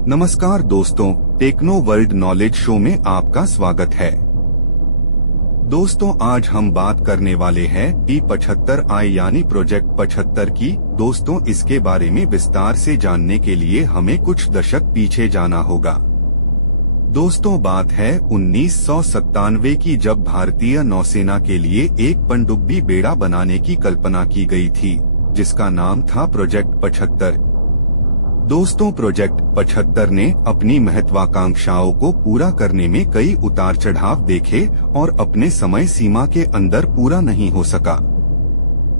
नमस्कार दोस्तों, techno world knowledge show में आपका स्वागत है। दोस्तों, आज हम बात करने वाले हैं P75i यानी प्रोजेक्ट 75 की। दोस्तों, इसके बारे में विस्तार से जानने के लिए हमें कुछ दशक पीछे जाना होगा। दोस्तों, बात है 1997 की, जब भारतीय नौसेना के लिए एक पनडुब्बी बेड़ा बनाने की कल्पना की गई थी, जिसका नाम था प्रोजेक्ट 75। दोस्तों, प्रोजेक्ट 75 ने अपनी महत्वाकांक्षाओं को पूरा करने में कई उतार चढ़ाव देखे और अपने समय सीमा के अंदर पूरा नहीं हो सका।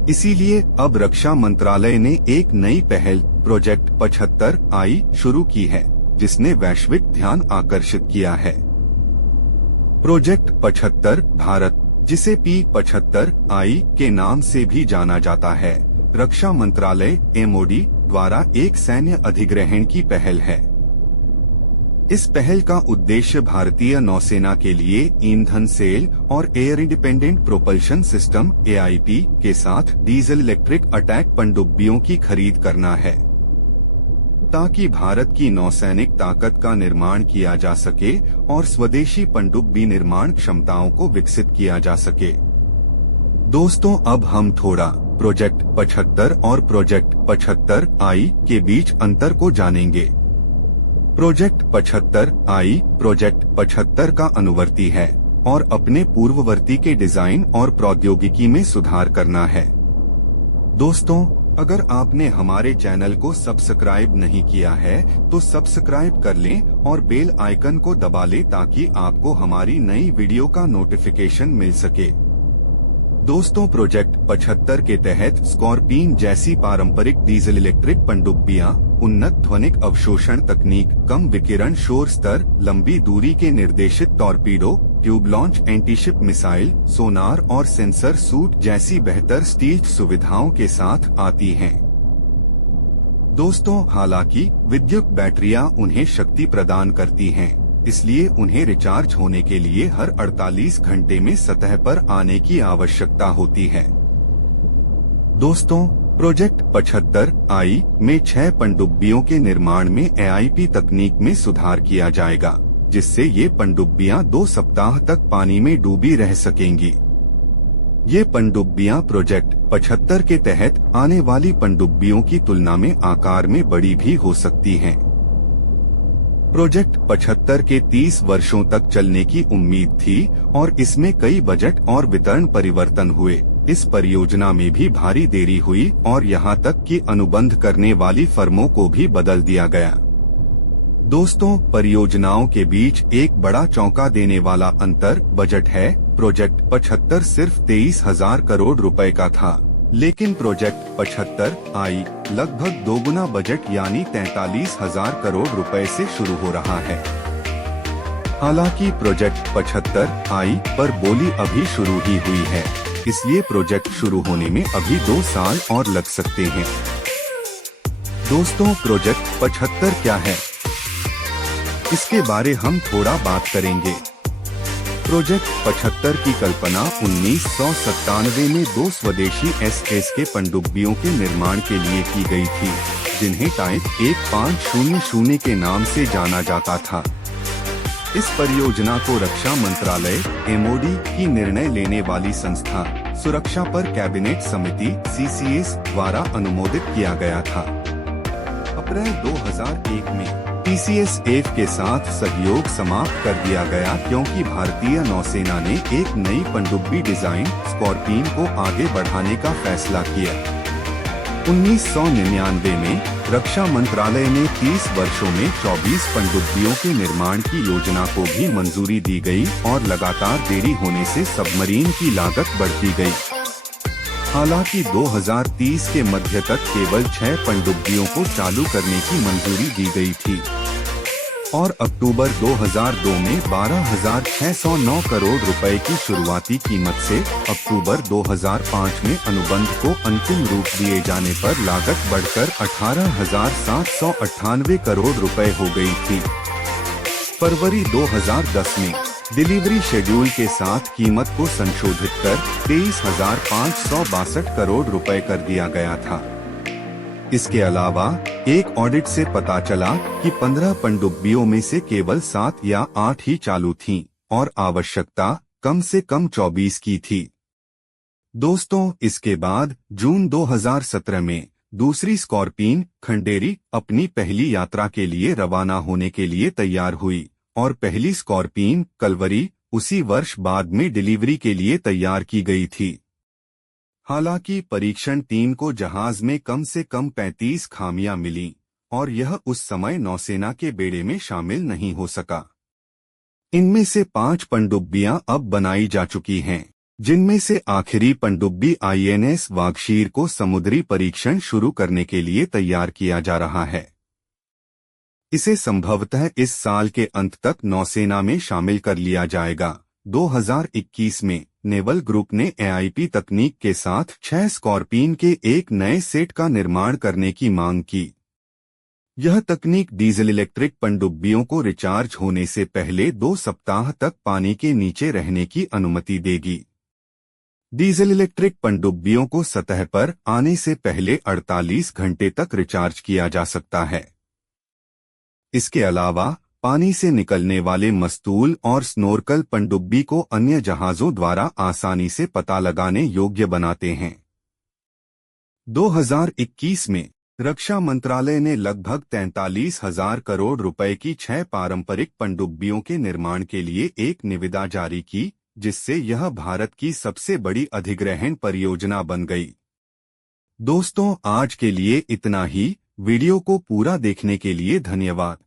इसीलिए अब रक्षा मंत्रालय ने एक नई पहल प्रोजेक्ट 75i शुरू की है, जिसने वैश्विक ध्यान आकर्षित किया है। प्रोजेक्ट 75 भारत, जिसे P75i के नाम से भी जाना जाता है, रक्षा मंत्रालय MOD द्वारा एक सैन्य अधिग्रहण की पहल है। इस पहल का उद्देश्य भारतीय नौसेना के लिए ईंधन सेल और air independent propulsion system AIP के साथ डीजल इलेक्ट्रिक अटैक पनडुब्बियों की खरीद करना है, ताकि भारत की नौसैनिक ताकत का निर्माण किया जा सके और स्वदेशी पनडुब्बी निर्माण क्षमताओं को विकसित किया जा सके। दोस्तों, अब हम थोड़ा प्रोजेक्ट 75 और प्रोजेक्ट 75i के बीच अंतर को जानेंगे। प्रोजेक्ट 75i प्रोजेक्ट 75 का अनुवर्ती है और अपने पूर्ववर्ती के डिजाइन और प्रौद्योगिकी में सुधार करना है। दोस्तों, अगर आपने हमारे चैनल को सब्सक्राइब नहीं किया है तो सब्सक्राइब कर लें और बेल आइकन को दबा लें, ताकि आपको हमारी नई वीडियो का नोटिफिकेशन मिल सके। दोस्तों, प्रोजेक्ट 75 के तहत स्कॉर्पिन जैसी पारंपरिक डीजल इलेक्ट्रिक पनडुब्बियां उन्नत ध्वनिक अवशोषण तकनीक, कम विकिरण शोर स्तर, लंबी दूरी के निर्देशित torpedo, tube launch antiship missile, sonar और सेंसर सूट जैसी बेहतर स्टील्थ सुविधाओं के साथ आती हैं। दोस्तों, हालांकि विद्युत बैटरियां उन्हें शक्ति प्रदान करती हैं, इसलिए उन्हें रिचार्ज होने के लिए हर 48 घंटे में सतह पर आने की आवश्यकता होती है। दोस्तों, प्रोजेक्ट 75i में 6 पनडुब्बियों के निर्माण में AIP तकनीक में सुधार किया जाएगा, जिससे ये पनडुब्बियां 2 सप्ताह तक पानी में डूबी रह सकेंगी। ये पनडुब्बियां प्रोजेक्ट 75 के तहत आने वाली पनडुब्बियों की तुलना में आकार में बड़ी भी हो सकती हैं। प्रोजेक्ट 75 के 30 वर्षों तक चलने की उम्मीद थी और इसमें कई बजट और वितरण परिवर्तन हुए। इस परियोजना में भी भारी देरी हुई और यहां तक कि अनुबंध करने वाली फर्मों को भी बदल दिया गया। दोस्तों, परियोजनाओं के बीच एक बड़ा चौंका देने वाला अंतर बजट है। प्रोजेक्ट 75 सिर्फ 23,000 करोड़ रुपए का था, लेकिन प्रोजेक्ट 75i लगभग दोगुना बजट यानी 43,000 करोड़ रुपए से शुरू हो रहा है। हालांकि प्रोजेक्ट 75i पर बोली अभी शुरू ही हुई है, इसलिए प्रोजेक्ट शुरू होने में अभी 2 साल और लग सकते हैं। दोस्तों, प्रोजेक्ट 75 क्या है, इसके बारे हम थोड़ा बात करेंगे। प्रोजेक्ट 75 की कल्पना 1997 में 2 स्वदेशी SSK पनडुब्बियों के निर्माण के लिए की गई थी, जिन्हें टाइप 1500 के नाम से जाना जाता था। इस परियोजना को रक्षा मंत्रालय MOD की निर्णय लेने वाली संस्था सुरक्षा पर कैबिनेट समिति CCS द्वारा अनुमोदित किया गया था। अप्रैल 2001 में PCSF के साथ सहयोग समाप्त कर दिया गया, क्योंकि भारतीय नौसेना ने एक नई पनडुब्बी डिजाइन स्कॉर्पिन को आगे बढ़ाने का फैसला किया। 1999 में रक्षा मंत्रालय ने 30 वर्षों में 24 पनडुब्बियों के निर्माण की योजना को भी मंजूरी दी गई और लगातार देरी होने से सबमरीन की लागत बढ़ती गई। हालांकि 2030 के मध्य तक केवल 6 पनडुब्बियों को चालू करने की मंजूरी दी गई थी और अक्टूबर 2002 में 12,609 करोड़ रुपए की शुरुआती कीमत से अक्टूबर 2005 में अनुबंध को अंतिम रूप दिए जाने पर लागत बढ़कर 18,798 करोड़ रुपए हो गई थी। फरवरी 2010 में डिलीवरी शेड्यूल के साथ कीमत को संशोधित कर 23,562 करोड़ रुपए कर दिया गया था। इसके अलावा एक ऑडिट से पता चला कि 15 पनडुब्बियों में से केवल 7 या 8 ही चालू थीं और आवश्यकता कम से कम 24 की थी। दोस्तों, इसके बाद जून 2017 में दूसरी स्कॉर्पिन खंडेरी अपनी पहली यात्रा के लिए रवाना होने के लिए तैयार हुई और पहली स्कॉर्पिन कलवरी उसी वर्ष बाद में डिलीवरी के लिए तैयार की गई थी। हालांकि परीक्षण 3 को जहाज में कम से कम 35 खामियां मिलीं और यह उस समय नौसेना के बेड़े में शामिल नहीं हो सका। इनमें से 5 पनडुब्बियां अब बनाई जा चुकी हैं, जिनमें से आखिरी पनडुब्बी INS वागशीर को समुद्री परीक्षण शुरू करने के लिए तैयार किया जा रहा है। इसे संभवतः इस साल के अंत तक नौसेना में शामिल कर लिया जाएगा। 2021 में नेवल ग्रुप ने AIP तकनीक के साथ 6 स्कॉर्पिन के एक नए सेट का निर्माण करने की मांग की। यह तकनीक डीजल इलेक्ट्रिक पनडुब्बियों को रिचार्ज होने से पहले 2 सप्ताह तक पानी के नीचे रहने की अनुमति देगी। डीजल इलेक्ट्रिक पनडुब्बियों को सतह पर आने से पहले 48 घंटे तक रिचार्ज किया जा सकता है। इसके अलावा पानी से निकलने वाले मस्तूल और स्नोरकल पनडुब्बी को अन्य जहाजों द्वारा आसानी से पता लगाने योग्य बनाते हैं। 2021 में रक्षा मंत्रालय ने लगभग 43,000 करोड़ रुपए की 6 पारंपरिक पनडुब्बियों के निर्माण के लिए एक निविदा जारी की, जिससे यह भारत की सबसे बड़ी अधिग्रहण परियोजना बन गई। दोस्तों, आज के लिए इतना ही। वीडियो को पूरा देखने के लिए धन्यवाद।